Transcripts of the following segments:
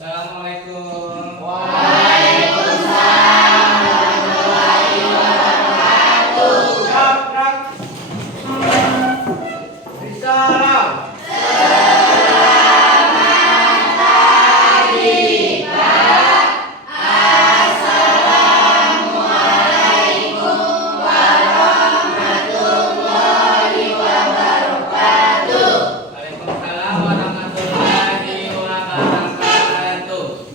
Assalamualaikum. Waalaikumsalam warahmatullahi wabarakatuh. Risalah. Selamat pagi, Pak. Assalamualaikum warahmatullahi wabarakatuh. Waalaikumsalam warahmatullahi wabarakatuh.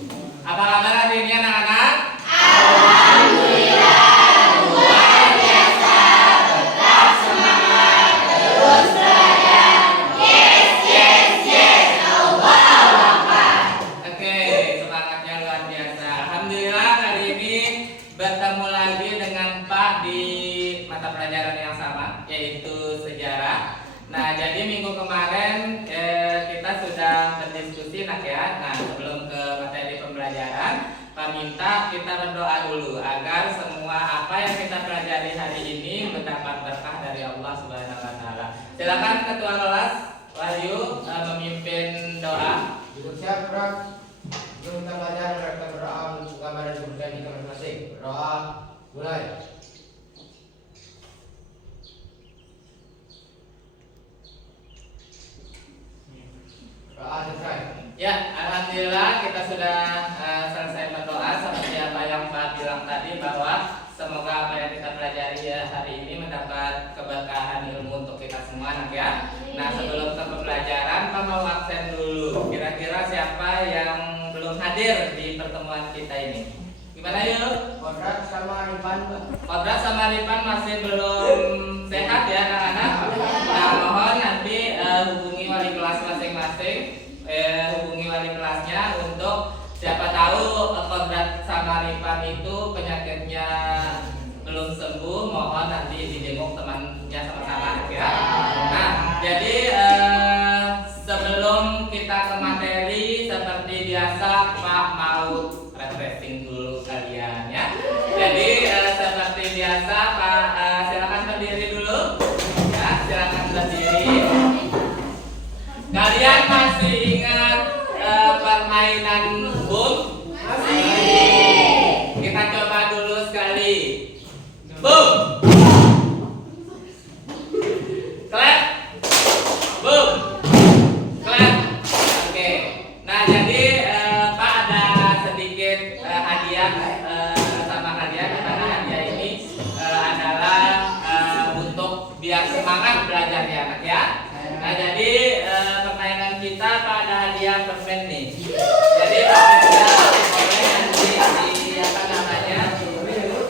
Apa kabar hari ini anak-anak? Alhamdulillah, luar biasa. Tetap semangat, terus belajar. Yes, yes, yes. Allahu Akbar. Oke, semangatnya luar biasa. Alhamdulillah hari ini bertemu lagi dengan Pak di mata pelajaran yang sama, yaitu sejarah. Nah, jadi minggu kemarin kita sudah berdiskusi nak ya. Nah, sebelum ke materi pembelajaran, Pak minta kita berdoa dulu agar semua apa yang kita pelajari hari ini mendapat berkah dari Allah Subhanahu wa taala. Silakan Ketua Kelas Wahyu memimpin doa. Duduk siap, Bro. Sebelum kita belajar, kita berdoa untuk gambar dan keberkahan kita masing-masing. Berdoa, mulai. Berdoa selesai. Ya, alhamdulillah kita sudah selesai berdoa seperti apa yang Pak bilang tadi, bahwa semoga apa yang kita pelajari ya hari ini mendapat keberkahan ilmu untuk kita semua anak ya. Nah, sebelum ke pembelajaran Pak mau absen dulu. Kira-kira siapa yang belum hadir di pertemuan kita ini? Gimana yuk? Kodrat sama Rifan, Pak. Kodrat sama Rifan masih belum sehat ya anak-anak. Nah, mohon nanti hubungi wali kelas masing-masing, hubungi wali kelasnya untuk siapa tahu Kodrat sama Rifan itu penyakitnya belum sembuh, mohon nanti dijenguk temannya sama-sama ya. Nah, jadi sebelum kita ke materi seperti biasa Pak mau refreshing dulu kalian ya. Jadi seperti biasa Pak silakan berdiri dulu. Ya, silakan berdiri. Kalian masih ingat permainan boom? Masih. Kita coba dulu sekali. Boom. Clap. Boom. Clap. Oke. Nah, jadi Pak ada sedikit hadiah sama hadiah, di mana hadiah ini adalah untuk biar semangat belajarnya anak ya. Nah, jadi permainan kita Pak ada hadiah permen nih. Jadi permennya boleh nanti di apa namanya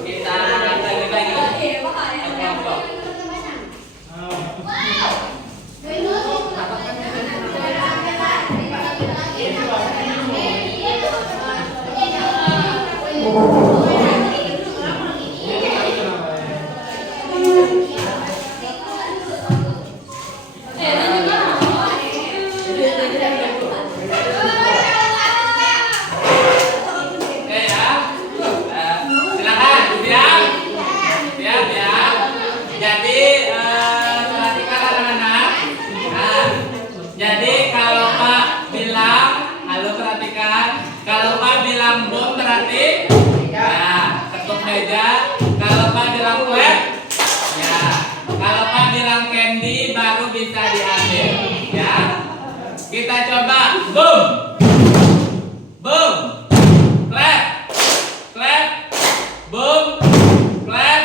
kita bagi-bagi ke kelompok. Oke ya. Silakan siap. Siap ya. Jadi perhatikan anak-anak. Nah, jadi kalau Pak bilang, halo perhatikan. Kalau Pak bilang bom berarti ya, ketuk meja. Kalau Pak bilang web, ya. Kalau Pak bilang candy baru bisa diambil, ya. Kita coba boom. Boom. Clap. Clap. Boom. Clap.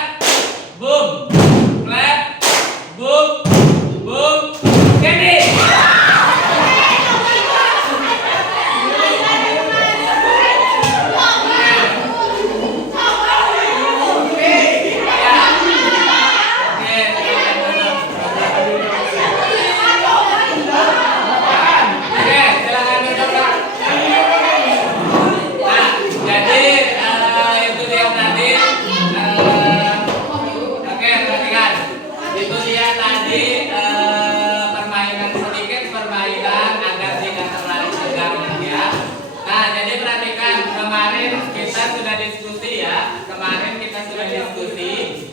Boom. Clap. Boom. Boom. Candy.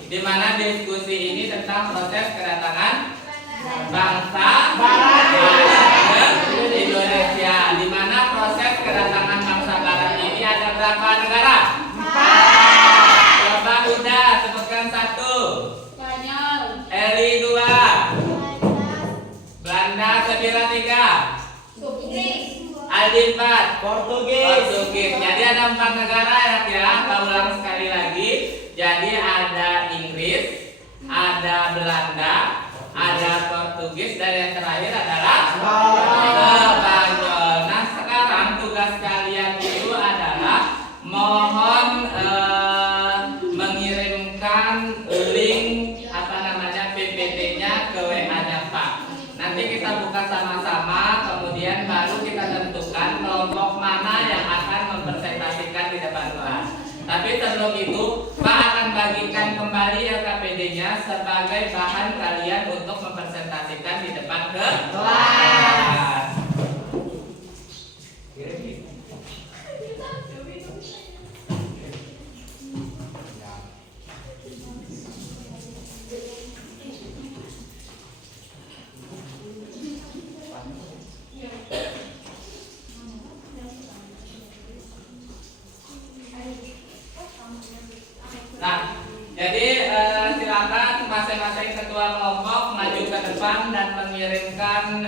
di mana diskusi ini tentang proses kedatangan bangsa barat ke Indonesia, di mana proses kedatangan Berapa negara? 4. Coba udah sebutkan 1. Spanyol. Eli 2. Belanda. Sabira 3. Inggris. Aldi 4. Portugis. Jadi ada 4 negara ya. Kita ulang sekali lagi. Jadi ada Inggris, ada Belanda, ada Portugis, dan yang terakhir adalah Spanyol. Nah, sekarang tugas kalian itu adalah mohon mengirimkan link PPT-nya ke WA-nya Pak. Nanti kita buka sama-sama, kemudian baru kita tentukan kelompok mana yang akan mempresentasikan di depan kelas. Tapi sebelum itu, Pak akan bagikan kembali LKPD-nya sebagai bahan kalian untuk mempresentasikan di depan kelas. Nah, jadi silakan masing-masing ketua kelompok maju ke depan dan mengirimkan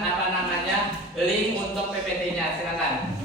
link untuk PPT-nya. Silakan.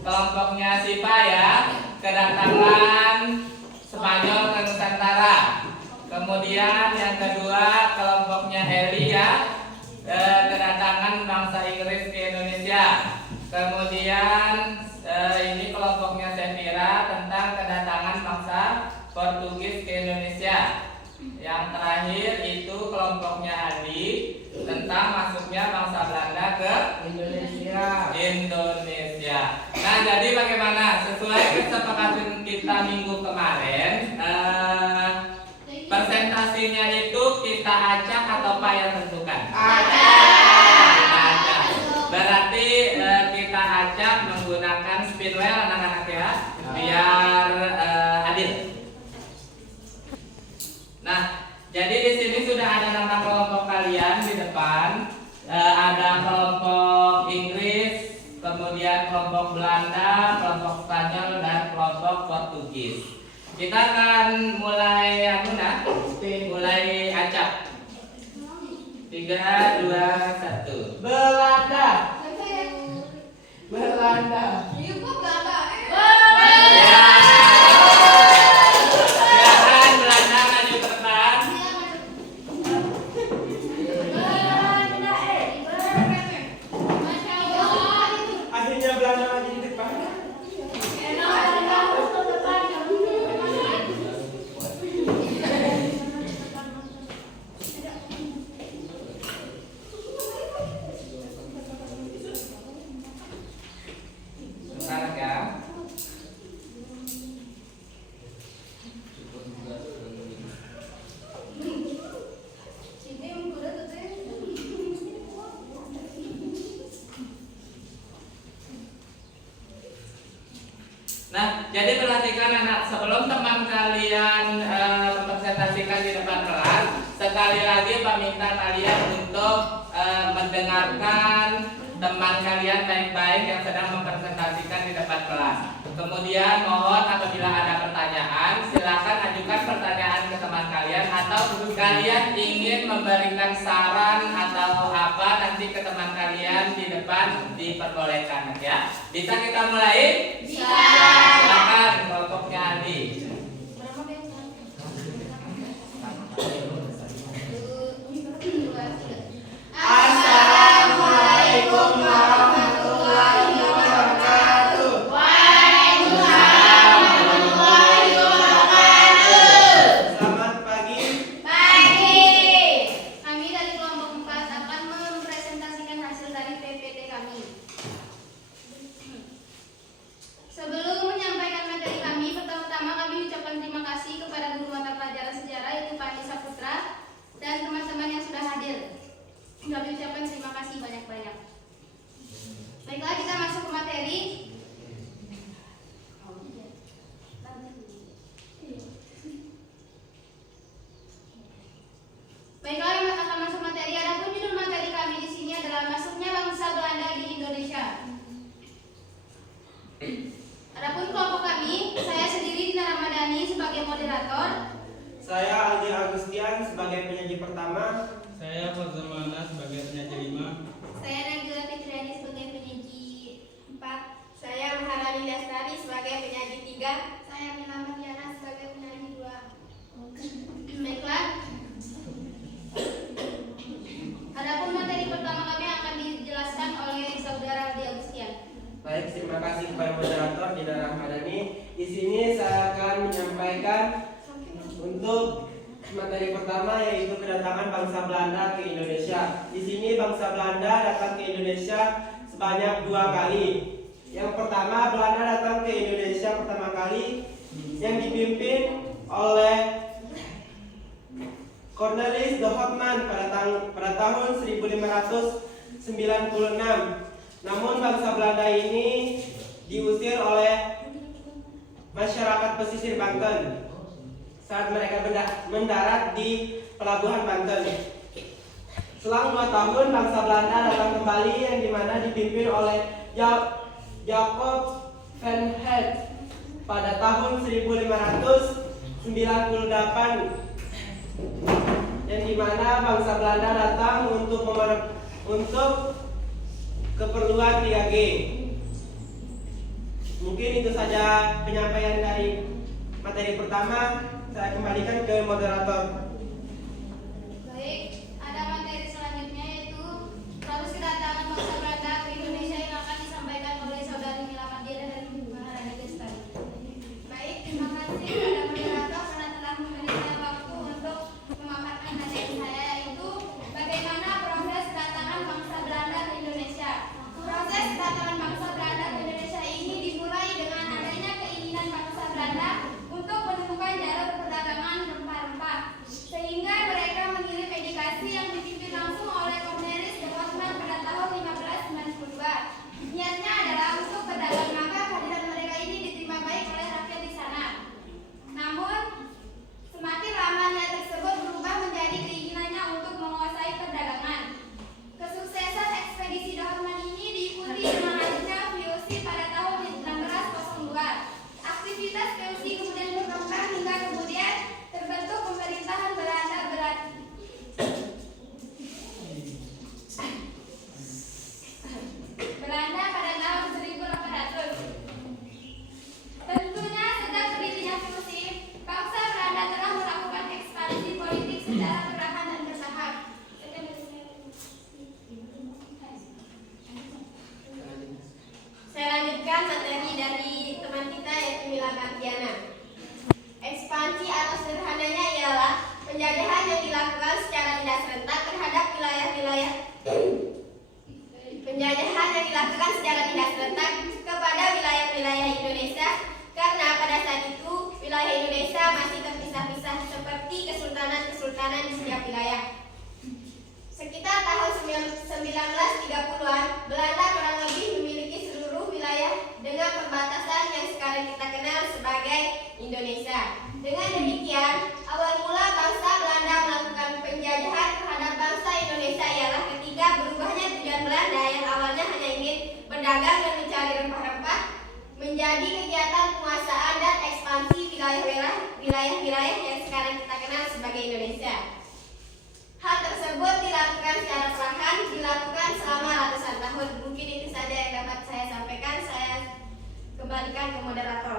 Kelompoknya Sipa ya, kedatangan Spanyol ke Nusantara. Kemudian yang kedua kelompoknya Eli ya, kedatangan bangsa Inggris ke Indonesia. Kemudian ini kelompoknya Sevira tentang kedatangan bangsa Portugis ke Indonesia. Yang terakhir itu kelompoknya Adi tentang masuknya bangsa Belanda ke Indonesia. Nah, jadi bagaimana? Sesuai kesepakatan kita minggu kemarin, presentasinya itu kita acak atau Pak yang tentukan? Kita acak. Berarti kita acak menggunakan spinwheel anak-anak ya, biar adil. Nah, jadi di sini sudah ada nama kelompok kalian di depan. Ada kelompok Inggris, kemudian kelompok Belanda, kelompok Spanyol, dan kelompok Portugis. Kita akan mulai mulai acak. 3, 2, 1. Belanda. Ya. Silakan Belanda maju ke depan. Akhirnya Belanda maju di depan. Sebentar ya. Nah, jadi perhatikan anak, sebelum teman kalian mempresentasikan di depan kelas, sekali lagi Pak minta kalian untuk mendengarkan teman kalian baik-baik yang sedang mempresentasikan di depan kelas. Kemudian mohon apabila ada pertanyaan, silakan ajukan pertanyaan ke teman kalian, atau kalian ingin memberikan saran atau apa nanti ke teman kalian di depan, diperbolehkan ya. Bisa kita mulai? Silakan. Silakan kelompoknya Andi. Berapa yang Assalamualaikum warahmatullahi wabarakatuh. Waalaikumsalam warahmatullahi wabarakatuh. Selamat pagi. Pagi. Kami dari kelompok 4 akan mempresentasikan hasil dari PPT kami. Sebelum menyampaikan materi kami, pertama-tama kami ucapkan terima kasih kepada guru mata pelajaran sejarah yaitu Pak Andi Saputra dan teman-teman yang sudah hadir. Kami ucapkan terima kasih banyak-banyak. Baiklah, kita masuk ke materi. Baiklah, yang akan masuk materi. Adapun judul materi kami di sini adalah masuknya bangsa Belanda di Indonesia. Adapun kelompok kami, saya sendiri Dina Ramadhani sebagai moderator. Saya Aldi Agustian sebagai penyaji pertama. Saya Fazal Maulana sebagai penyaji 5. Saya Najla Fitriani sebagai penyaji 4. Saya Maharani Lestari sebagai penyaji 3. Saya Mila Mardiana sebagai penyaji 2. Baiklah. Adapun materi pertama kami akan dijelaskan oleh saudara Aldi Agustian. Baik, terima kasih kepada moderator Dina Rahmadani. Di sini saya akan menyampaikan untuk materi pertama yaitu kedatangan bangsa Belanda ke Indonesia. Di sini bangsa Belanda datang ke Indonesia sebanyak 2 kali. Yang pertama, Belanda datang ke Indonesia pertama kali yang dipimpin oleh Cornelis de Houtman pada tahun 1596. Namun bangsa Belanda ini diusir oleh masyarakat pesisir Banten saat mereka mendarat di pelabuhan Banten. Selang 2 tahun bangsa Belanda datang kembali yang dimana dipimpin oleh Jacob van Het pada tahun 1598 yang dimana bangsa Belanda datang untuk keperluan 3G. Mungkin itu saja penyampaian dari materi pertama. Saya kembalikan ke moderator. Baik, ada materi selanjutnya yaitu proses kedatangan bangsa Belanda ke Indonesia yang akan disampaikan oleh saudari Mila Mardiana dan Maharani Lestari. Baik, terima kasih kepada moderator karena telah memberi saya waktu untuk memaparkan materi saya yaitu bagaimana proses kedatangan bangsa Belanda ke Indonesia. Proses kedatangan bangsa Belanda ke Indonesia ini dimulai dengan adanya keinginan bangsa Belanda untuk menemukan jalur perdagangan rempah-rempah, sehingga mereka mengirim edukasi yang dipimpin langsung oleh Cornelis de Houtman pada tahun 1592. Niatnya adalah untuk pedagang, maka kehadiran mereka ini diterima baik oleh rakyat di sana. Namun, semakin lama niat tersebut berubah menjadi keinginannya untuk menguasai perdagangan. Kesuksesan ekspedisi de Houtman ini diikuti dengan hadirnya VOC pada tahun 1602. Aktivitas VOC kemudian berkembang hingga kemudian terbentuk pemerintahan Belanda pada tahun 1800. Tentunya sejak berdirinya VOC, bangsa Belanda telah melakukan ekspansi politik secara perlahan dan bertahap. Saya lanjutkan materi dari teman kita yaitu Mila Mardiana. Ekspansi atau sederhananya ialah penjajahan yang dilakukan secara tidak serentak terhadap wilayah-wilayah kepada wilayah-wilayah Indonesia, karena pada saat itu wilayah Indonesia masih terpisah-pisah seperti kesultanan-kesultanan di setiap wilayah. Sekitar tahun 1930-an, Belanda kurang lebih memiliki seluruh wilayah dengan perbatasan yang sekarang kita kenal sebagai Indonesia. Dengan demikian, awal mula bangsa Belanda melakukan penjajahan terhadap bangsa Indonesia ialah ketika berubahnya tujuan Belanda yang awalnya hanya ingin berdagang dan mencari rempah-rempah menjadi kegiatan penguasaan dan ekspansi wilayah-wilayah yang sekarang kita kenal sebagai Indonesia. Hal tersebut dilakukan secara perlahan, dilakukan selama ratusan tahun. Mungkin itu saja yang dapat saya sampaikan. Saya kembalikan ke moderator.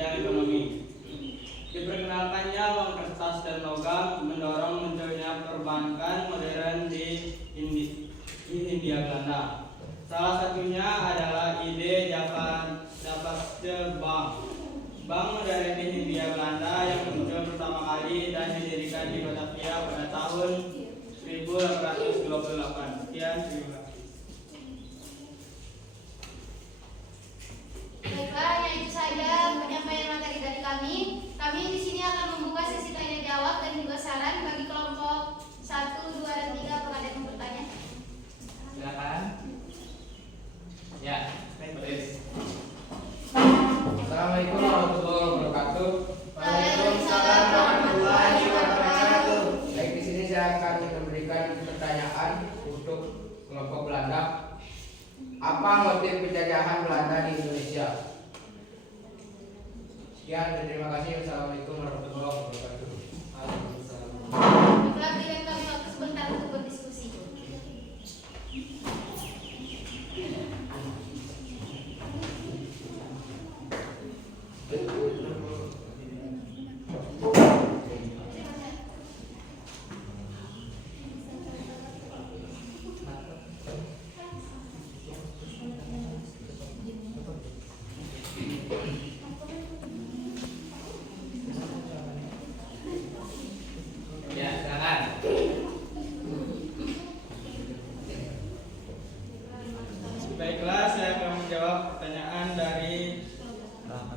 bidang ekonomi. Diperkenalkannya uang kertas dan logam mendorong munculnya perbankan modern di Hindia Belanda. Salah satunya adalah ide Javaanse Bank. Bank modern di Hindia Belanda yang muncul pertama kali dan didirikan di Batavia pada tahun 1828. Sekian, terima kasih. Baiklah, hanya itu saja penyampaian materi dari kami. Kami di sini akan membuka sesi tanya jawab dan juga saran bagi kelompok 1, 2, dan 3 apabah ada yang mau bertanya. Silakan. Ya, Chris. Assalamualaikum warahmatullahi wabarakatuh. Waalaikumsalam warahmatullahi wabarakatuh. Baik, di sini saya akan memberikan pertanyaan untuk kelompok Belanda. Apa motif penjajahan Belanda di Indonesia? Sekian dan terima kasih. Wassalamualaikum warahmatullahi wabarakatuh. Baiklah, berikan kami waktu sebentar untuk berdiskusi. Ya, silakan. Baiklah, saya akan menjawab pertanyaan dari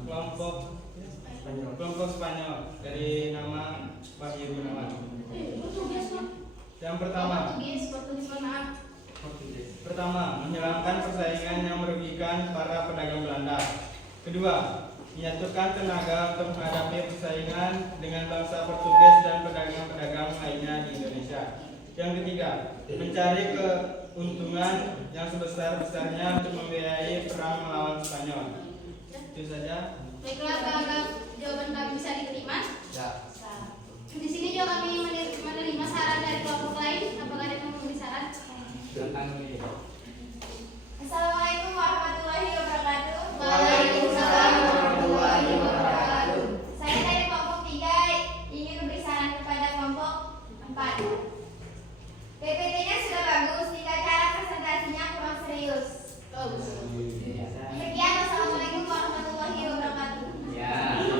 kelompok Spanyol dari nama Wahyu Gunawan. Yang pertama, menghilangkan persaingan yang merugikan para pedagang Belanda. Kedua, menyatukan tenaga untuk menghadapi persaingan dengan bangsa Portugis dan pedagang-pedagang lainnya di Indonesia. Yang ketiga, mencari keuntungan yang sebesar-besarnya untuk membiayai perang melawan Spanyol. Itu saja. Baiklah, apakah jawaban kami bisa diterima? Ya. Di sini juga kami menerima saran dari kelompok lain. Apakah ada yang mau memberi saran? Silakan. Assalamualaikum warahmatullahi wabarakatuh. Waalaikumsalam warahmatullahi wabarakatuh. Saya dari kelompok 3 ingin memberi saran kepada kelompok 4. PPT-nya sudah bagus, tinggal cara presentasinya kurang serius. Sekian, wassalamualaikum warahmatullahi wabarakatuh. Ya.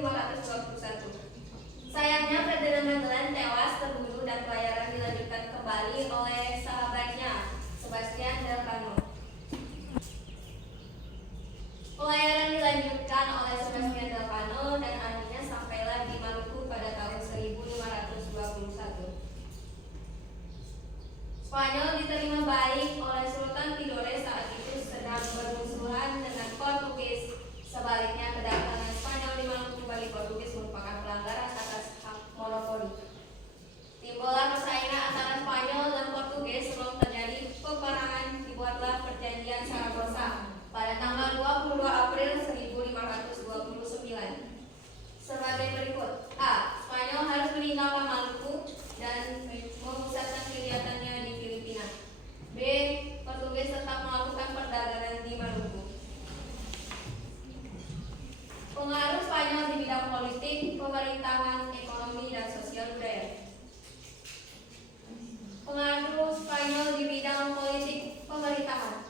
1521. Sayangnya Ferdinand Magellan tewas terbunuh dan pelayaran dilanjutkan kembali oleh sahabatnya Sebastian Elcano. Pelayaran dilanjutkan oleh Sebastian Elcano dan akhirnya sampailah di Maluku pada tahun 1521. Spanyol diterima baik oleh Sultan Tidore saat itu sedang bermusuhan dengan Portugis. Sebaliknya, kedatangan Spanyol di Maluku bagi Portugis merupakan pelanggaran atas hak monopoli. Timbullah persaingan antara Spanyol dan Portugis. Sebelum terjadi peperangan, dibuatlah perjanjian Saragossa pada tanggal 22 April 1529 sebagai berikut. A. Spanyol harus meninggalkan Maluku dan memusatkan kegiatannya di Filipina. B. Portugis tetap melakukan perdagangan di Maluku. Pengaruh Spanyol di bidang politik, pemerintahan, ekonomi, dan sosial budaya. Pengaruh Spanyol di bidang politik, pemerintahan.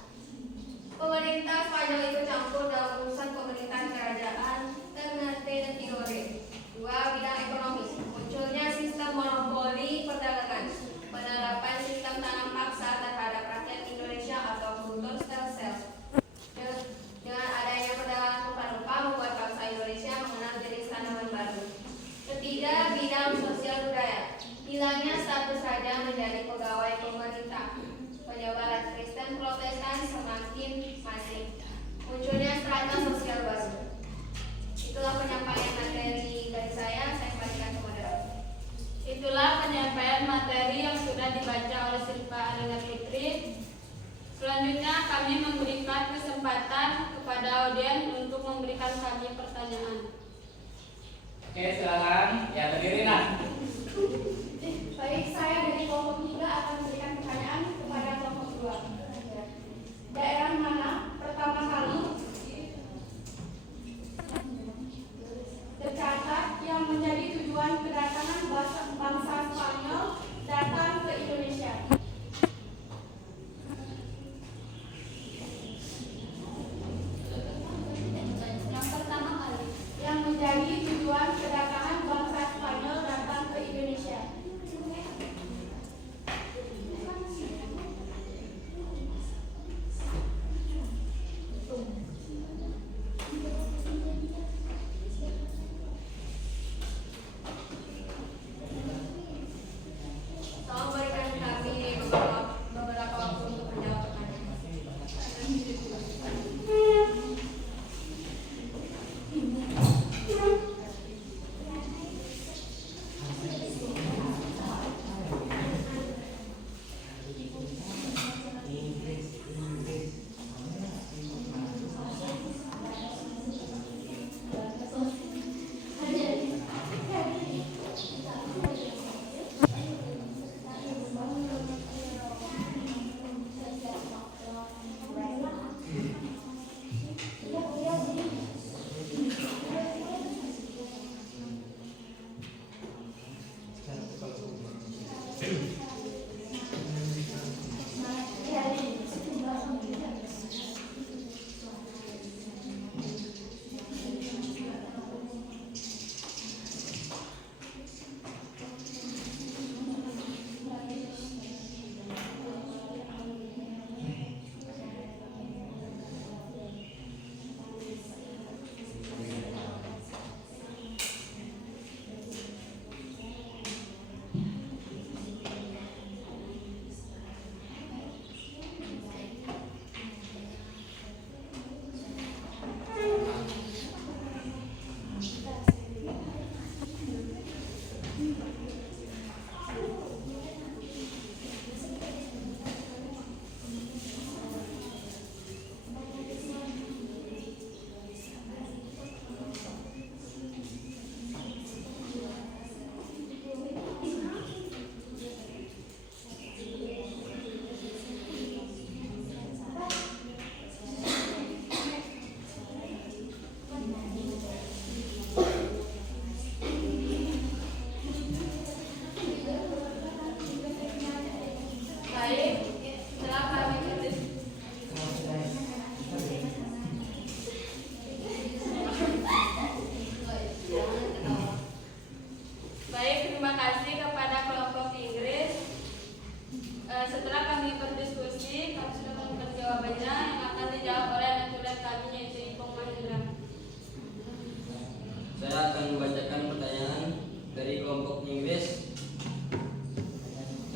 Pemerintah Spanyol itu campur dalam urusan pemerintahan kerajaan Ternate dan Tidore. 2. Bidang ekonomi. Munculnya sistem monopoli perdagangan. Penerapan sistem tanam paksa terhadap rakyat Indonesia atau kultur sel-sel. Dengan adanya perdagangan rupa-rupa membuat bangsa Indonesia mengenal jenis tanaman baru. Ketiga, bidang sosial budaya. Hilangnya status raja menjadi pegawai pemerintah. Penyebaran Kristen Protestan semakin masif. Munculnya strata sosial baru. Itulah penyampaian materi dari saya kembalikan ke moderator. Itulah penyampaian materi yang sudah dibaca oleh Silva Arina Fitri. Selanjutnya kami memberikan kesempatan kepada audien untuk memberikan kami pertanyaan. Oke, silakan. Ya, berdirilah. Baik, saya dari kelompok 3 akan memberikan pertanyaan kepada kelompok 2. Daerah mana pertama kali tercatat yang menjadi tujuan kedatangan bangsa Spanyol datang ke Indonesia? Yang pertama kali yang menjadi tujuan kedatangan bangsa Spanyol datang ke Indonesia. Tolong berikan kami beberapa waktu untuk menjawab pertanyaan.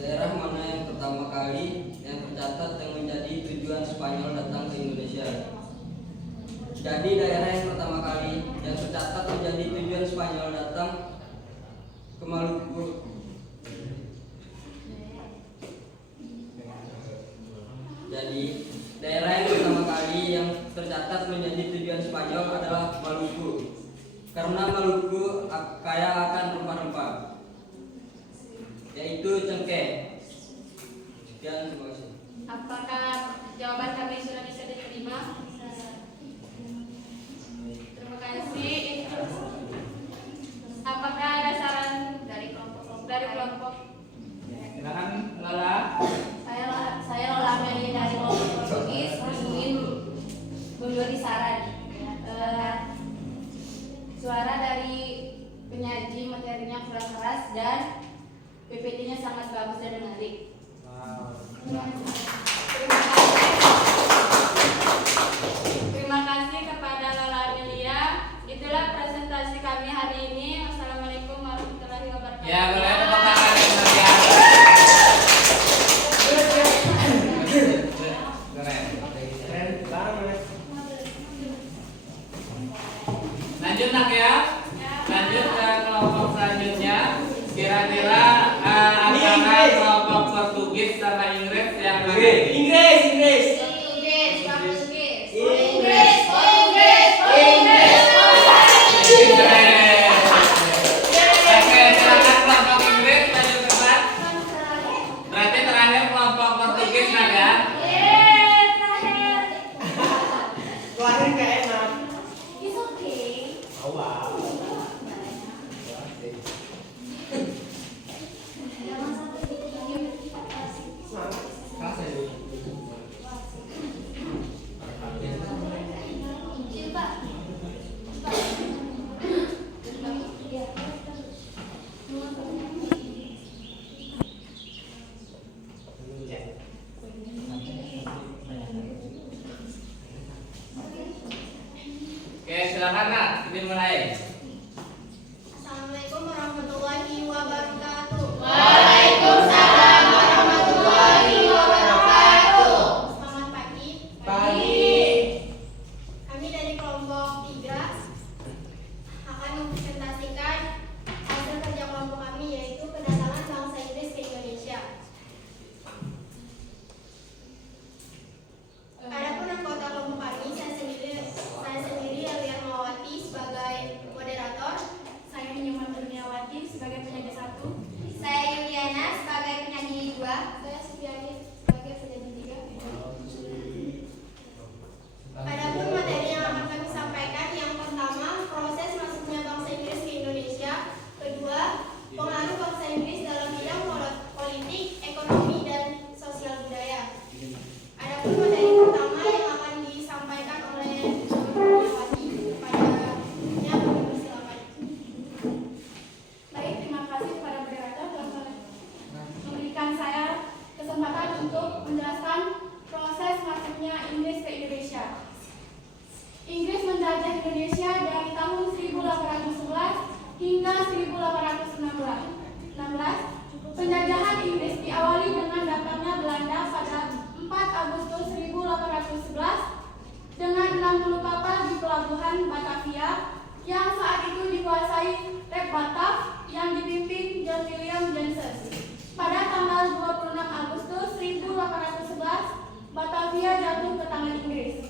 Daerah mana yang pertama kali yang tercatat yang menjadi tujuan Spanyol datang ke Indonesia? Jadi daerah yang pertama kali yang tercatat menjadi tujuan Spanyol datang ke Maluku. Jadi daerah yang pertama kali yang tercatat menjadi tujuan Spanyol adalah Maluku. Karena Maluku kaya akan rempah-rempah, yaitu cengkeh. Sekian, terima kasih. Apakah jawaban kami sudah bisa diterima? Terima kasih. Apakah ada saran dari kelompok? Silakan Lala. Saya Lola Meli dari kelompok Portugis ingin memberi saran. Suara dari penyaji materinya kurang keras dan PPT-nya sangat bagus dan menarik. Terima kasih kepada Lola Amelia. Itulah presentasi kami hari ini. Wassalamualaikum warahmatullahi wabarakatuh. Ya, boleh tepuk tangan yang meriah. Keren. Keren banget. Lanjut nak ya. Lanjut ke kelompok selanjutnya. Kira-kira apakah kelompok Portugis sama Inggris yang mana? Inggris. Keren. Oke, silakan kelompok Inggris maju ke depan. Berarti terakhir kelompok Portugis nak ya. Keluarin gak enak. It's okay. Wow. Oke, silakan nak, dimulai. Assalamualaikum warahmatullahi wabarakatuh. Waalaikumsalam warahmatullahi wabarakatuh. Selamat pagi. Pagi. Kami dari kelompok 3 akan mempresentasikan hasil kerja kelompok kami, yaitu kedatangan bangsa Inggris ke Indonesia. Adapun anggota kelompok kami, saya sendiri Alia Mawati sebagai moderator, saya Nyoman Kurniawati sebagai penyanyi 1, saya Yuliana sebagai penyanyi 2, saya Sufiani sebagai penyanyi 3. Adapun materi yang akan kami sampaikan, yang pertama, proses masuknya bangsa Inggris ke Indonesia. Kedua, pengaruh bangsa Inggris dalam bidang politik, ekonomi, dan sosial budaya. Adapun materi pertama yang akan disampaikan oleh Kurniawati, kepadanya kami persilakan. Baik, terima kasih kepada moderator telah memberikan saya kesempatan untuk menjelaskan proses masuknya Inggris ke Indonesia. Inggris menjajah Indonesia dari tahun 1811 hingga 1816. Penjajahan Inggris diawali dengan datangnya Belanda pada 4 Agustus 1811 dengan 60 kapal di pelabuhan Batavia yang saat itu dikuasai Rep Batav yang dipimpin John William Jensen. Pada tanggal 26 Agustus 1811, Batavia jatuh ke tangan Inggris.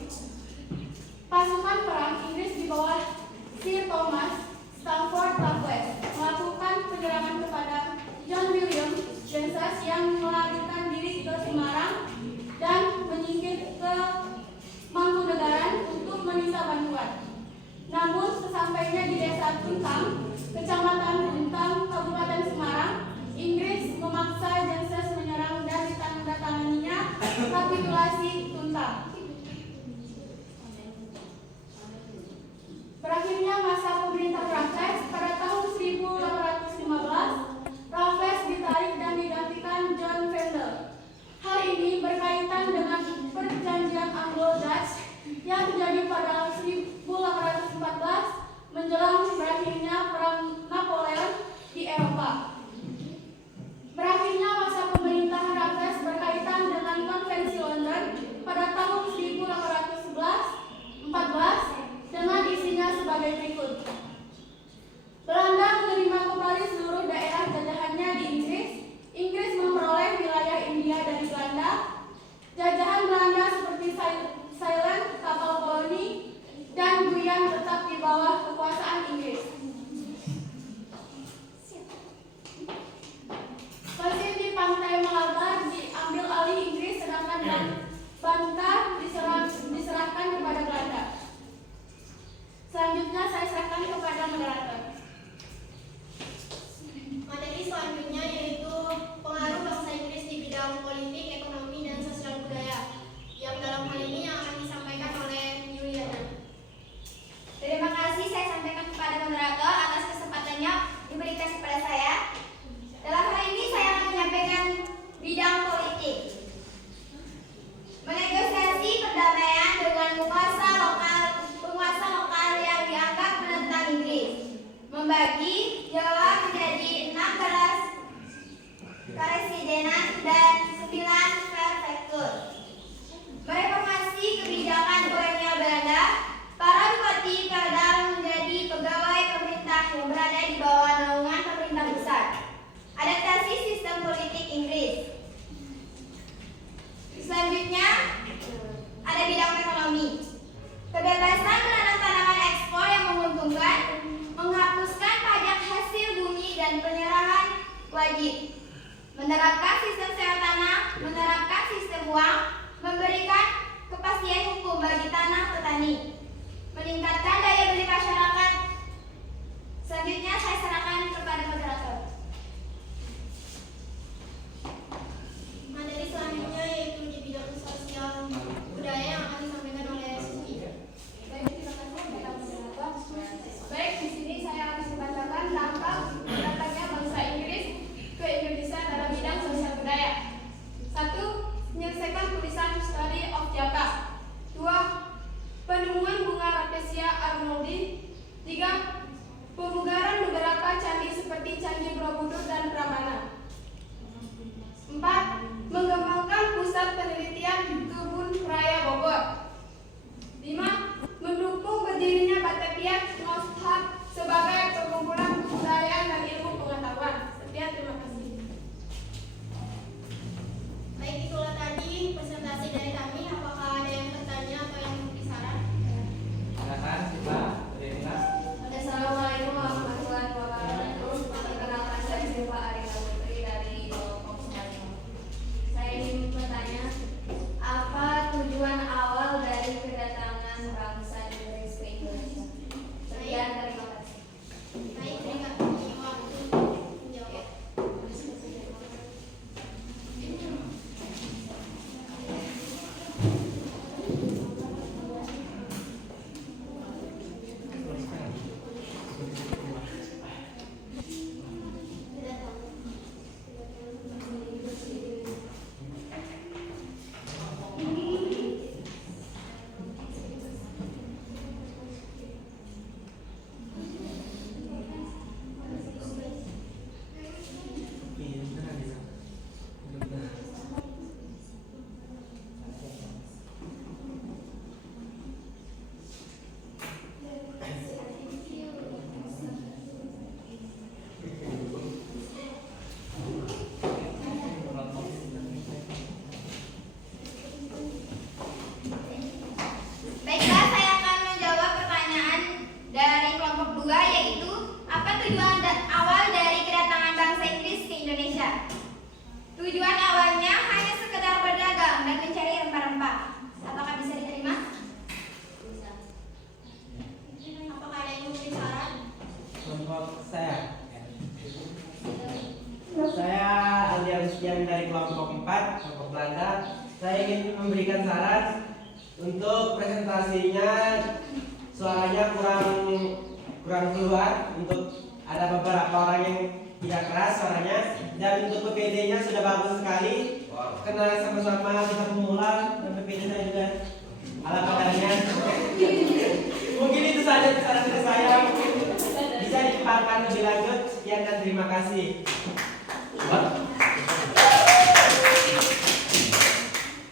Pasukan perang Inggris di bawah Sir Thomas Stamford Raffles melakukan penyerangan kepada John William Jensen yang melarikan diri ke Semarang dan menyingkir ke Mangkunegaran untuk meminta bantuan. Namun sesampainya di desa Tuntang, Kecamatan Tuntang, Kabupaten Semarang, Inggris memaksa Jensen menyerang dan ditandatanganinya kapitulasi Tuntang. Berakhirnya masa pemerintah Prancis pada tahun 1815, Raffles ditarik dan digantikan John Vendel. Hal ini berkaitan dengan perjanjian Anglo-Dutch yang terjadi pada 1814 menjelang berakhirnya Belanda diserahkan kepada Belanda. Selanjutnya saya serahkan kepada moderator. Materi selanjutnya yaitu pengaruh bahasa Inggris di bidang politik, ekonomi, dan sosial budaya. Yang dalam hal ini yang akan disampaikan oleh Yuliana. Terima kasih saya sampaikan kepada moderator atas kesempatannya diberikan kepada saya. Dalam hal ini saya akan menyampaikan bidang politik. Menegosiasi perdamaian dengan penguasa lokal yang dianggap menentang Inggris. Membagi Jawa menjadi 16 karesidenan dan 9 prefektur. Mereformasi kebijakan kolonial Belanda, para bupati feodal menjadi pegawai pemerintah yang berada di bawah naungan pemerintah pusat. Adaptasi sistem politik Inggris. Selanjutnya ada bidang ekonomi. Kebebasan menanam tanaman ekspor yang menguntungkan, menghapuskan pajak hasil bumi dan penyerahan wajib, menerapkan sistem sewa tanah, menerapkan sistem uang, memberikan kepastian hukum bagi tanah petani, meningkatkan daya beli masyarakat. Selanjutnya saya serahkan kepada moderator. Materi selanjutnya yaitu di bidang sosial budaya yang akan disampaikan oleh Sufi. Baik, terima kasih kepada moderator. Baik, di sini saya akan membacakan dampak datangnya bangsa Inggris ke Indonesia dalam bidang sosial budaya. 1. Menyelesaikan tulisan History of Jakarta. 2. Penemuan bunga Rafflesia arnoldii. 3. Pemugaran beberapa candi seperti Candi Borobudur dan Prambanan. 4. Mengembangkan pusat penelitian di Kebun Raya Bogor. 5. Mendukung berdirinya Batavia Nostalgia sebagai perkumpulan kebudayaan dan ilmu pengetahuan. Sekian, terima kasih. Baik, itulah tadi presentasi dari kami. Apakah ada yang bertanya atau yang memberi saran? Silakan Pak Rina. Assalamualaikum warahmatullahi wabarakatuh. Perkenalkan saya Silva Arina Putri dari kelompok Spanyol. Saya ingin bertanya, apa tujuan awal dari kedatangan bangsa Inggris ke Indonesia? Sekian, terima kasih. Baik, terima kasih waktu menjawab. Baiklah, saya akan menjawab pertanyaan dari kelompok 2, yaitu apa tujuan awal dari kedatangan bangsa Inggris ke Indonesia? Tujuan awalnya hanya sekedar berdagang dan mencari rempah-rempah. Apakah bisa diterima? Bisa. Apakah ada yang memberi saran? Kelompok saya Andi Agustin dari kelompok 4, kelompok Belanda. Saya ingin memberikan saran untuk presentasinya. Suaranya kurang keluar, untuk ada beberapa orang yang tidak keras suaranya, dan untuk PPD-nya sudah bagus sekali. Karena sama-sama kita pemula dan PPD saya juga ala kadarnya. Mungkin itu saja saran dari saya. Mungkin bisa dikembangkan lebih lanjut. Sekian dan terima kasih.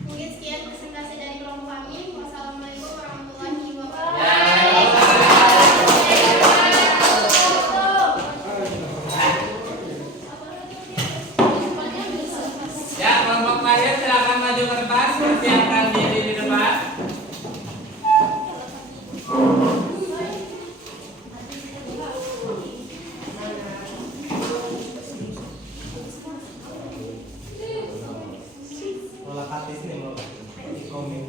Mungkin sekian presentasi dari kelompok kami. Wassalamualaikum warahmatullahi Ya, wabarakatuh. ya kelompok lain silakan maju ke depan, persiapkan diri di depan. Pola patis nih mau di komen.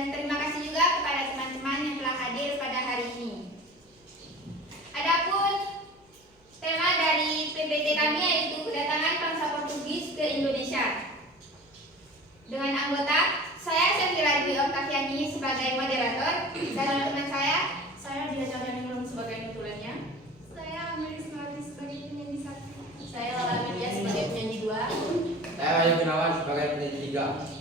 Dan terima kasih juga kepada teman-teman yang telah hadir pada hari ini. Adapun tema dari PPT kami yaitu kedatangan bangsa Portugis ke Indonesia. Dengan anggota, saya Syafira Dwi Oktaviani sebagai moderator dan teman saya Dia Cahyaningrum sebagai penuturannya. Saya Amelis Mawati sebagai penyanyi 1. Saya Lola Media sebagai penyanyi 2. Saya Wahyu Gunawan sebagai penyanyi 3.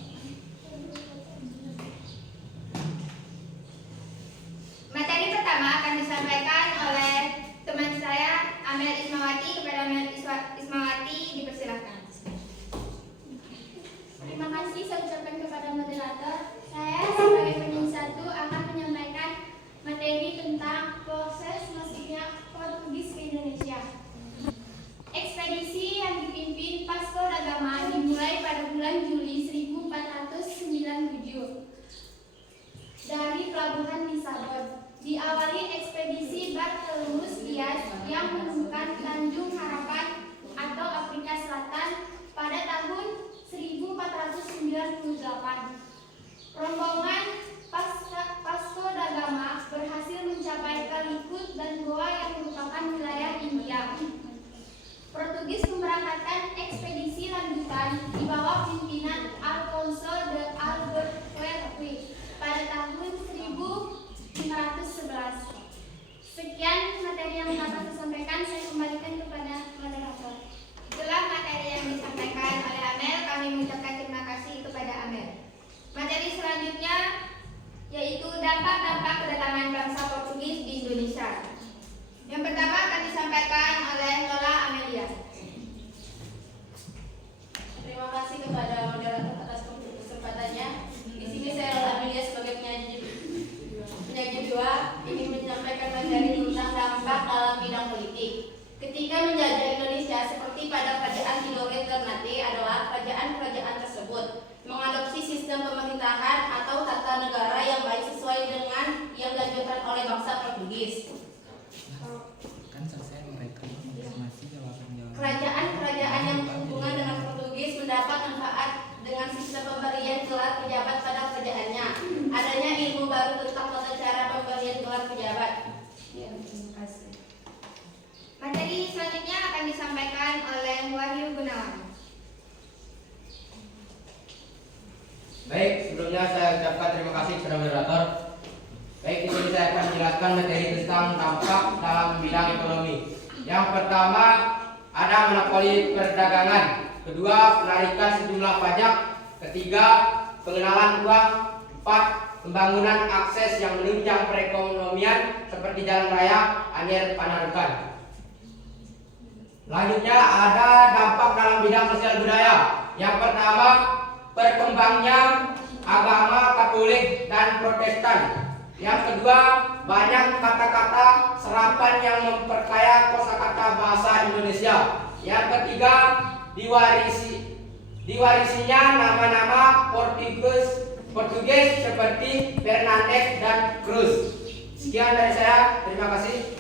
Materi pertama akan disampaikan oleh teman saya Amel Ismawati. Kepada Amel Ismawati dipersilakan. Terima kasih saya ucapkan kepada moderator. Saya sebagai penyanyi 1 akan menyampaikan materi tentang proses masuknya Portugis ke Indonesia. Ekspedisi yang dipimpin Vasco da Gama dimulai pada bulan Juli 1497 dari pelabuhan Lisabon. Diawali ekspedisi Bartolomeus Dias yang menemukan Tanjung Harapan atau Afrika Selatan pada tahun 1498. Rombongan Vasco da Gama berhasil mencapai Calicut dan Goa yang merupakan wilayah India. Portugis memberangkatkan ekspedisi lanjutan di bawah pimpinan Alfonso de Albuquerque pada tahun 1511. Sekian materi yang dapat disampaikan, saya kembalikan kepada moderator. Setelah materi yang disampaikan oleh Amel, kami mengucapkan terima kasih kepada Amel. Materi selanjutnya yaitu dampak-dampak kedatangan bangsa Portugis di Indonesia. Yang pertama akan disampaikan oleh Lola Amelia. Terima kasih kepada moderator atas kesempatannya. Di sini saya Lola Amelia sebagai penyanyi 2 ingin menyampaikan materi tentang dampak dalam bidang politik. Ketika menjajah Indonesia seperti pada kerajaan Tidore Ternate adalah kerajaan-kerajaan tersebut mengadopsi sistem pemerintahan atau tata negara yang baik sesuai dengan yang dianjurkan oleh bangsa Portugis. Kerajaan-kerajaan yang berhubungan dengan Portugis mendapat manfaat dengan sistem pemberian gelar pejabat pada kerajaannya. Adanya ilmu baru tentang tata cara pemberian gelar pejabat. Ya, terima kasih. Materi selanjutnya akan disampaikan oleh Wahyu Gunawan. Baik, sebelumnya saya ucapkan terima kasih kepada moderator. Baik, di sini saya akan menjelaskan materi tentang dampak dalam bidang ekonomi. Yang pertama, ada monopoli perdagangan. Kedua, penarikan sejumlah pajak. Ketiga, pengenalan uang. 4, pembangunan akses yang menunjang perekonomian seperti jalan raya Anyer Panarukan. Selanjutnya ada dampak dalam bidang sosial budaya. Yang pertama, berkembangnya agama Katolik dan Protestan. Yang kedua, banyak kata-kata serapan yang memperkaya kosakata bahasa Indonesia. Yang ketiga, diwarisinya nama-nama Portugis seperti Fernandes dan Cruz. Sekian dari saya, terima kasih.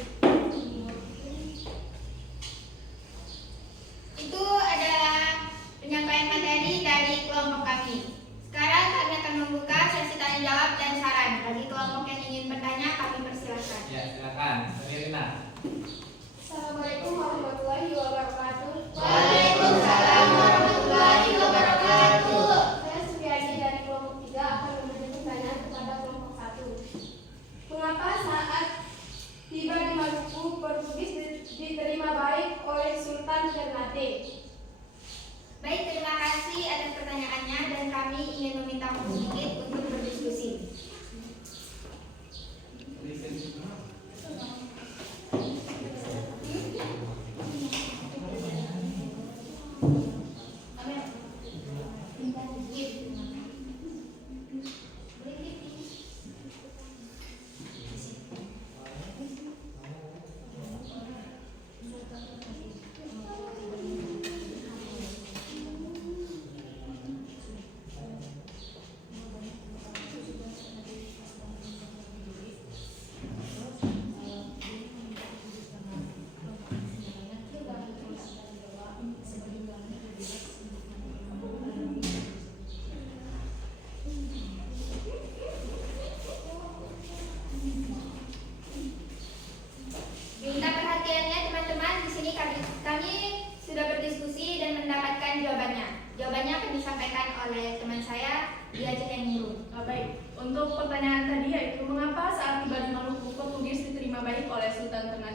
Itu adalah penyampaian materi dari kelompok kami. Sekarang kami akan membuka sesi tanya jawab dan saran. Bagi kelompok yang ingin bertanya, kami persilakan. Ya, silakan. Mirina. Assalamualaikum warahmatullahi wabarakatuh. Waalaikumsalam warahmatullahi wabarakatuh. Saya Suryadi dari kelompok 3 akan memberi pertanyaan kepada kelompok 1. Mengapa saat tiba di Maluku, Portugis diterima baik oleh Sultan Ternate? Baik, terima kasih atas pertanyaannya dan kami ingin meminta waktu sedikit untuk berdiskusi.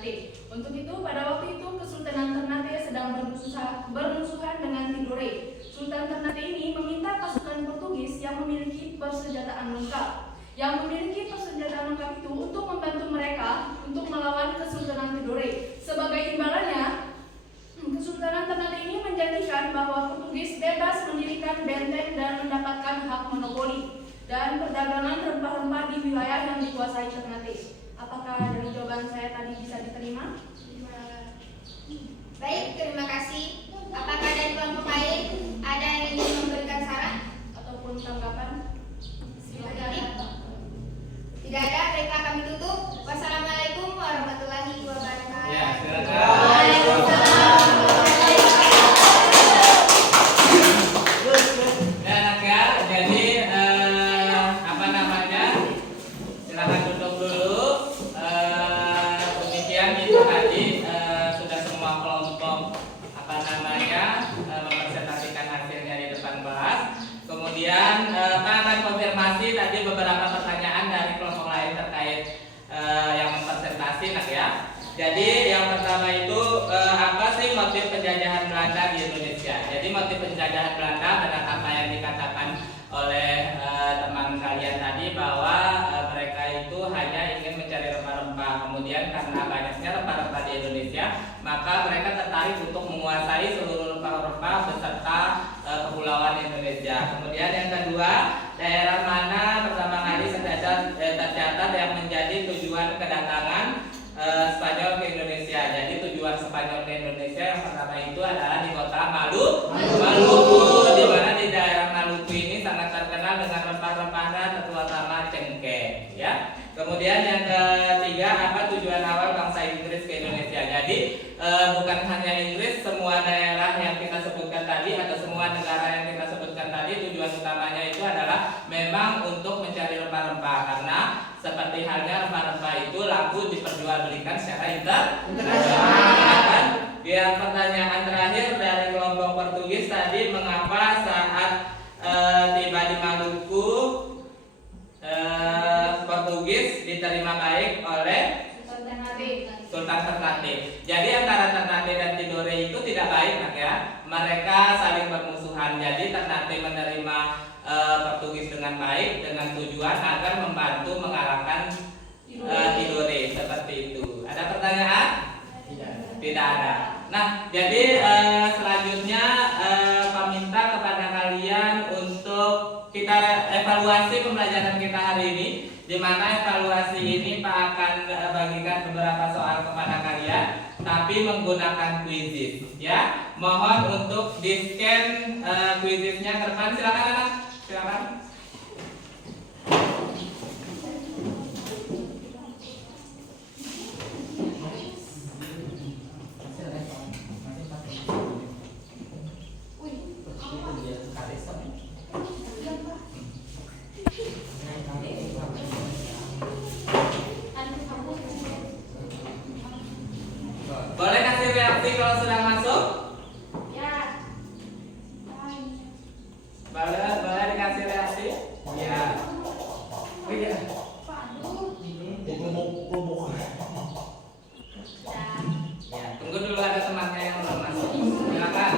Ternate. Untuk itu, pada waktu itu Kesultanan Ternate sedang bermusuhan dengan Tidore. Sultan Ternate ini meminta pasukan Portugis yang memiliki persenjataan lengkap. Yang memiliki persenjataan lengkap itu untuk membantu mereka untuk melawan Kesultanan Tidore. Sebagai imbalannya, Kesultanan Ternate ini menjanjikan bahwa Portugis bebas mendirikan benteng dan mendapatkan hak monopoli dan perdagangan rempah-rempah di wilayah yang dikuasai Ternate. Apakah dari jawaban saya tadi bisa diterima? Baik, terima kasih. Apakah dari kelompok lain ada yang ingin memberikan saran Ataupun tanggapan? Tidak ada, baiklah kami tutup. Wassalamualaikum warahmatullahi wabarakatuh. Ya, silakan. Waalaikumsalam. Ya anak ya, jadi apa namanya? Silakan duduk dulu. Demikian itu tadi sudah semua kelompok apa namanya mempresentasikan hasilnya di depan kelas. Kemudian Pak akan konfirmasi tadi beberapa pertanyaan dari kelompok lain terkait yang mempresentasi nak ya. Jadi yang pertama itu apa sih motif penjajahan Belanda di Indonesia? Jadi motif penjajahan Belanda benar apa yang dikatakan oleh teman kalian tadi bahwa mereka itu hanya ingin mencari rempah-rempah. Kemudian karena banyaknya rempah-rempah di Indonesia, maka mereka tertarik untuk menguasai seluruh rempah-rempah beserta kepulauan Indonesia. Kemudian yang kedua, daerah mana pertama kali tercatat yang menjadi tujuan kedatangan Spanyol ke Indonesia. Jadi tujuan Spanyol ke Indonesia yang pertama itu adalah di kota Maluku, di mana di daerah Maluku ini sangat terkenal dengan rempah-rempahnya terutama cengkeh, ya. Kemudian yang ketiga, apa tujuan awal bangsa Inggris ke Indonesia? Jadi bukan hanya Inggris, semua daerah yang kita sebutkan tadi atau semua negara yang kita sebutkan tadi tujuan utamanya itu adalah memang untuk mencari rempah-rempah, karena seperti halnya rempah-rempah itu laku diperjualbelikan secara internasional. Yang pertanyaan terakhir dari kelompok Portugis tadi, mengapa saat tiba di Maluku Portugis diterima baik oleh Sultan Ternate. Jadi antara Ternate dan Tidore itu tidak baik nak ya. Mereka saling bermusuhan. Jadi Ternate menerima Portugis dengan baik dengan tujuan agar membantu mengalahkan Tidore, seperti itu. Ada pertanyaan? Tidak ada. Nah, jadi selanjutnya Pak minta kepada kalian untuk kita evaluasi pembelajaran kita hari ini, di mana evaluasi ini Pak akan bagikan beberapa soal kepada kalian, tapi menggunakan quizzes, ya. Mohon untuk di-scan quizzesnya ke depan. Silakan anak, silakan. Boleh kasih reaksi kalau sudah masuk? Ya. Boleh dikasih reaksi? Ya. Ya, tunggu dulu ada temannya yang belum masuk. Silakan.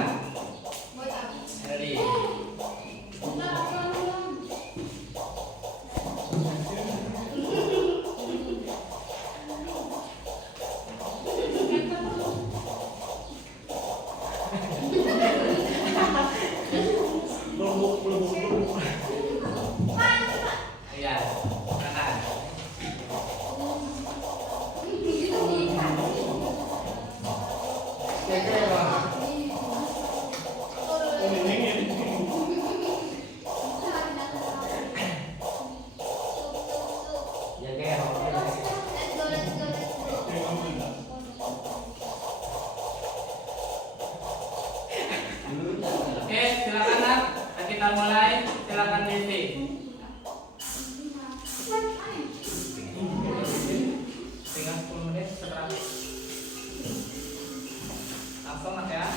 Heri. Iya, silakan. Oke, silakan nak. Kita mulai. Silakan Desi. Tinggal 10 menit setelah. Langsung nak ya.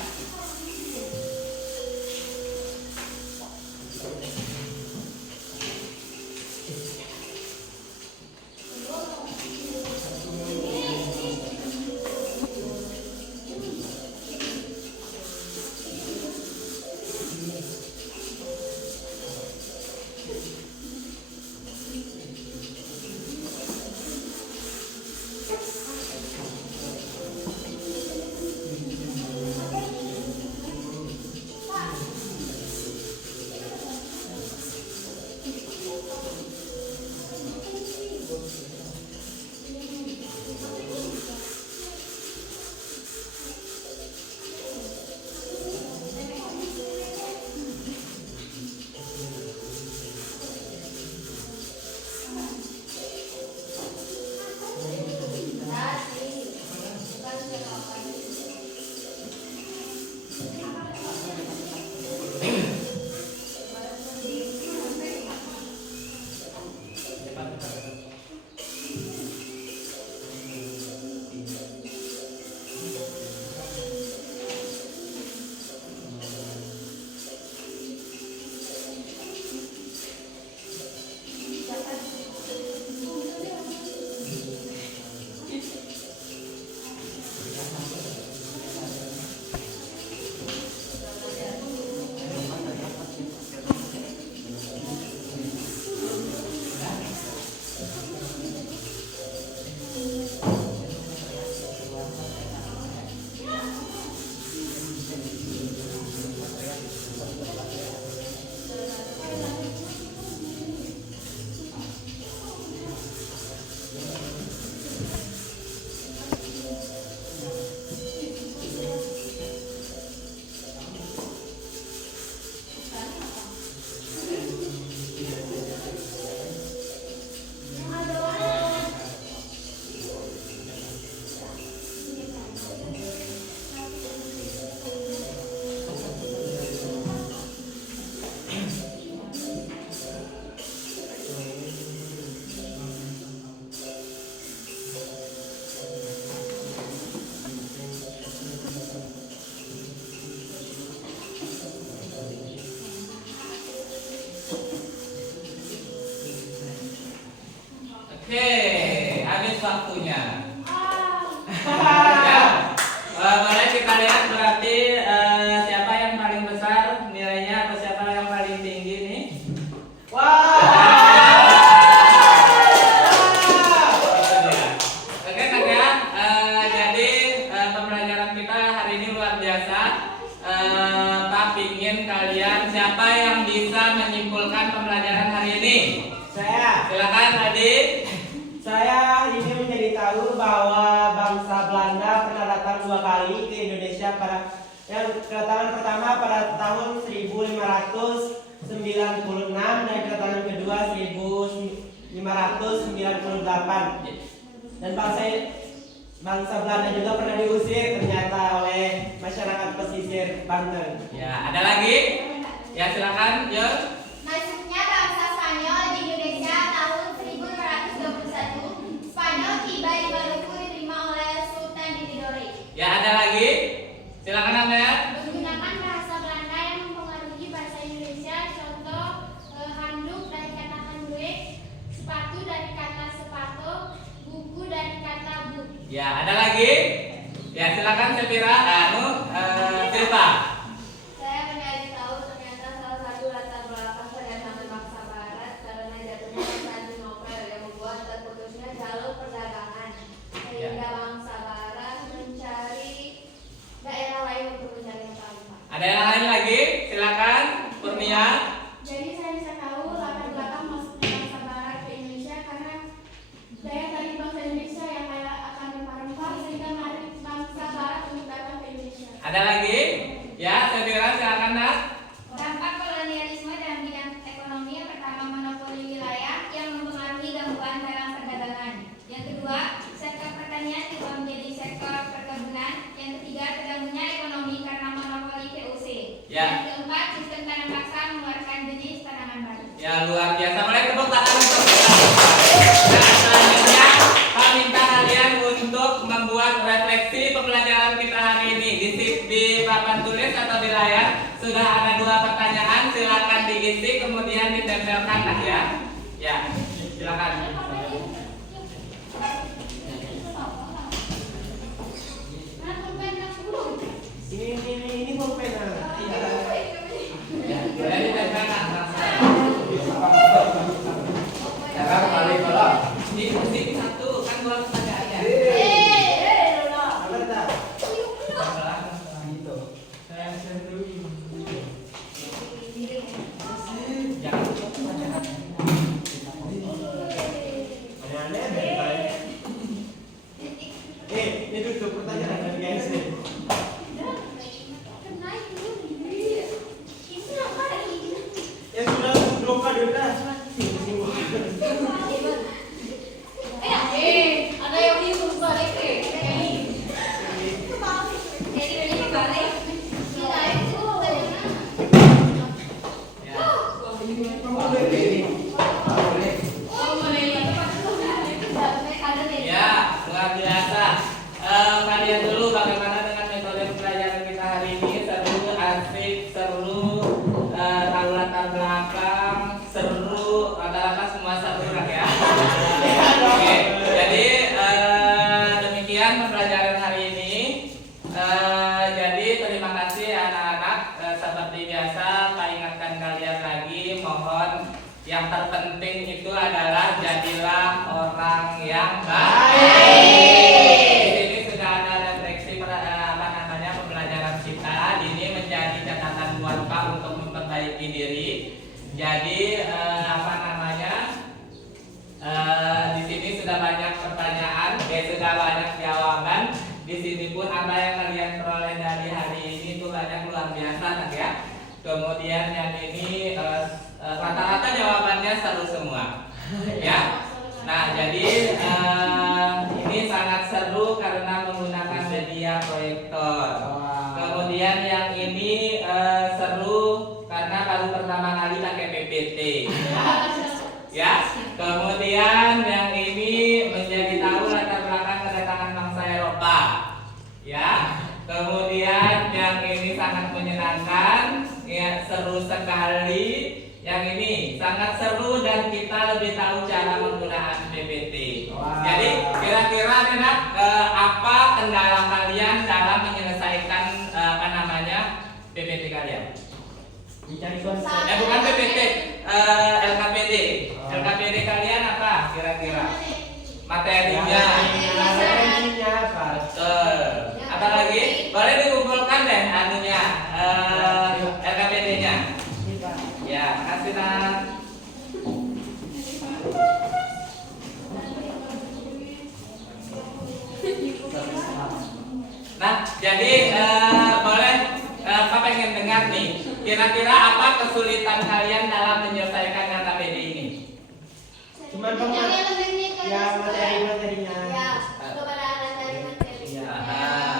Oke, habis waktunya. Ah. Ya, boleh kita lihat berarti siapa yang paling besar nilainya atau siapa yang paling tinggi nih? Oke Kak ya, jadi pembelajaran kita hari ini luar biasa. Pak pingin kalian siapa yang bisa menyimpulkan pembelajaran hari ini? Saya. Silakan Adik. Saya ini menjadi tahu bahwa bangsa Belanda pernah datang 2 kali ke Indonesia yang kedatangan pertama pada tahun 1596 dan kedatangan kedua 1598. Dan bangsa Belanda juga pernah diusir ternyata oleh masyarakat pesisir Banten. Ya, ada lagi? Ya silakan, Jor. Masuknya bangsa Spanyol di Indonesia tahun 1221. Spanyol tiba di Maluku diterima oleh Sultan di Tidore. Ya, ada lagi? Silakan Amel. Menggunakan bahasa Belanda yang mempengaruhi bahasa Indonesia. Contoh handuk dari kata handuk, sepatu dari kata sepatu, buku dari kata buku. Ya, ada lagi? Ya, silakan Sepira. Silva. Saya menjadi tahu ternyata salah satu latar belakang kedatangan bangsa Barat karena jatuhnya Konstantinopel yang membuat terputusnya jalur perdagangan sehingga bangsa Barat mencari daerah lain untuk mencari nafkah. Ada yang lain lagi? Silakan, Kurnia. Jadi saya bisa tahu latar belakang masuknya bangsa Barat ke Indonesia karena daya tarik bangsa Indonesia yang kaya akan rempah-rempah sehingga menarik bangsa Barat untuk datang ke Indonesia. Ada lagi? Ya, Sepira silakan Nak. Dampak kolonialisme dalam bidang ekonomi yang pertama monopoli wilayah yang mempengaruhi gangguan dalam perdagangan. Yang kedua, sektor pertanian berubah menjadi sektor perkebunan. Yang ketiga, terganggunya ekonomi karena monopoli VOC. Ya. Yang keempat, sistem tanam paksa mengeluarkan jenis tanaman baru. Ya, luar biasa. Boleh tepuk tangan untuk kita. Nah, selanjutnya Pak minta kalian untuk membuat refleksi pembelajaran kita hari ini. Di papan tulis atau di layar sudah ada 2 pertanyaan, silakan diisi kemudian ditempelkan Nak ya. Ya, silakan. Ini pulpen. Ya, boleh ditempelkan. Ya kan kembali kalau Di musik 1 kan 2 pertanyaannya. Benar tak? Ini tutup pertanyaan guys. Ya sudah belum kado dah. Ada yang bingung balik balik. Ya, luar biasa. Kalian dulu bagaimana dengan metode pembelajaran kita hari ini? Seru, asik, seru, tahu latar belakang, seru, rata-rata semua seru kan ya. Oke, jadi demikian pembelajaran hari ini. Jadi terima kasih anak-anak. Seperti biasa, Pak ingatkan kalian lagi, mohon yang terpenting itu adalah jadilah orang yang baik. Di sini sudah ada refleksi pembelajaran kita. Ini menjadi catatan buat Pak untuk memperbaiki diri. Jadi di sini sudah banyak pertanyaan, sudah banyak jawaban. Di sini pun apa yang kalian peroleh dari hari ini itu banyak, luar biasa kan ya. Kemudian yang ini rata-rata jawabannya seru semua, ya. Nah, jadi ini sangat seru karena menggunakan media proyektor. Kemudian yang ini seru karena baru pertama kali pakai PPT. Ya. Kemudian yang ini menjadi tahu latar belakang kedatangan bangsa Eropa. Ya. Kemudian yang ini sangat menyenangkan, ya, seru sekali. Yang ini sangat seru dan kita lebih tahu cara menggunakan PPT. anak apa kendala kalian dalam menyelesaikan PPT kalian? Mencari konsep. Bukan PPT, LKPD. LKPD kalian apa kira-kira? Materinya. Referensinya apa? Betul. Apa lagi? Boleh dikumpulkan deh anunya, LKPD-nya. Ya, makasih Nak. Nah, jadi boleh Pak pengen dengar nih. Kira-kira apa kesulitan kalian dalam menyelesaikan LKPD ini? Cuman Mencari elemennya ke ya materi-materinya. Ya, kebenaran dari materi. Iya.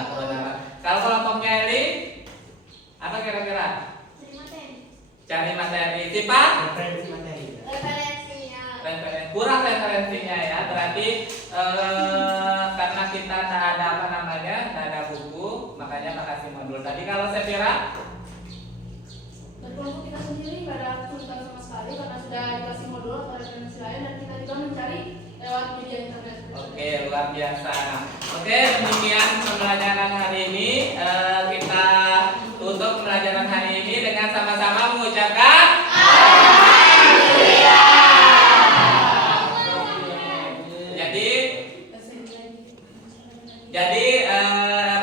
Kebenaran. Kalau kelompoknya Eli, apa kira-kira? Cari materi. Siapa? Referensi materi. Referensinya. Kurang referensinya ya. Berarti karena kita tak ada tak ada buku, makanya Pak kasih modul. Tadi kalau Sepira, Dan kelompok kita sendiri nggak ada kesulitan sama sekali karena sudah dikasih modul atau referensi lain dan kita juga mencari lewat media internet. oke luar biasa. Oke, demikian pembelajaran hari ini. Kita tutup pembelajaran hari ini dengan sama-sama mengucapkan Jadi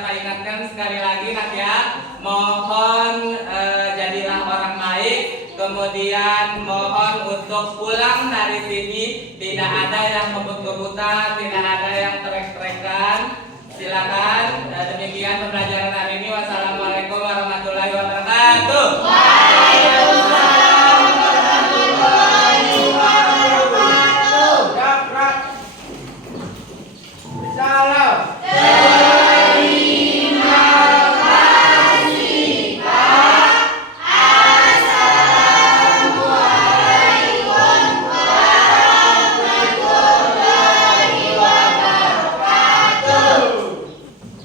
Pak ingatkan sekali lagi Nak ya, mohon jadilah orang baik, kemudian mohon untuk pulang dari sini tidak ada yang ngebut-ngebutan, tidak ada yang trek-trekan. Silakan. Demikian pembelajaran hari ini. Wassalamualaikum warahmatullahi wabarakatuh.